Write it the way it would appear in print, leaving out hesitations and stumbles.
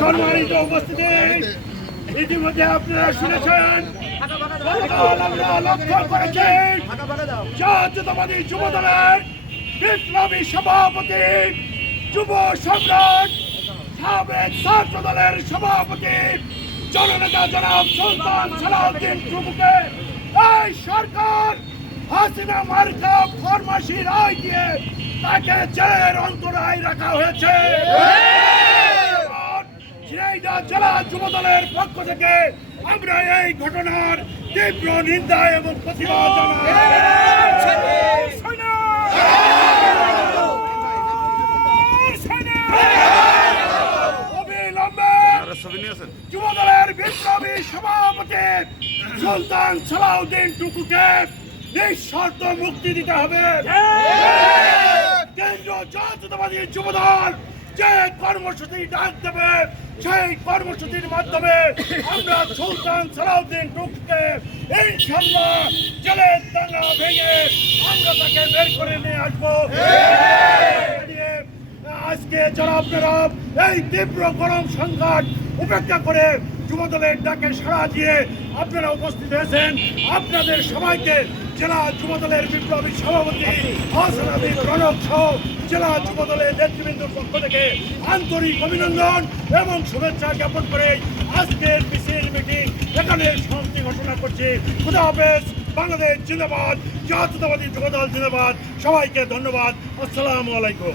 সম্মানিত উপস্থিতি, ইতিমধ্যে আপনারা শুনেছেন, আমরা লক্ষ্য করেছি জাতীয়তাবাদী যুব দলের বিপ্লবী সভাপতি, যুব সম্রাট, সাবেক ছাত্র দলের সভাপতি জননেতা জনাব সুলতান সালাউদ্দিন টুকুকে এই সরকার হাসিনা মার্কা ফরমাশি রায় দিয়ে তাকে জেলের অন্তরায় রাখা হয়েছে। ঝিনাইদহ জেলা যুব দলের পক্ষ থেকে আমরা এই ঘটনার তীব্র নিন্দা এবং প্রতিবাদ যুব দলের বিপ্লবী সভাপতি সুলতান সালাউদ্দিন টুকুকে নিঃশর্ত মুক্তি দিতে হবে। কেন্দ্র জাতীয়তাবাদী যুব দল যে কর্মসূচি ডাক দেবে, সেই কর্মসূচির মাধ্যমে আমরা সুলতান সালাউদ্দিন টুকুকে ইনশাআল্লাহ জেলের দাঙ্গা ভেঙে আমরা তাকে বের করে নিয়ে আসবো। আজকে যারা আপনারা এই তীব্র গরম সংকট উপেক্ষা করে যুব দলের ডাকে সাড়া দিয়ে আপনারা উপস্থিত হয়েছেন, আপনাদের সবাইকে জেলা যুব দলের বিপ্লবী সভাপতি হাসান আলী রনক সহ জেলা যুব দলের নেতৃবৃন্দের পক্ষ থেকে আন্তরিক অভিনন্দন এবং শুভেচ্ছা জ্ঞাপন করে আজকের মিছিল মিটিং এখানে সমাপ্তি ঘোষণা করছি। খুদা হাফেজ। বাংলাদেশ জিন্দাবাদ, জাতীয়তাবাদী যুব দল জিন্দাবাদ। সবাইকে ধন্যবাদ। আসসালামু আলাইকুম।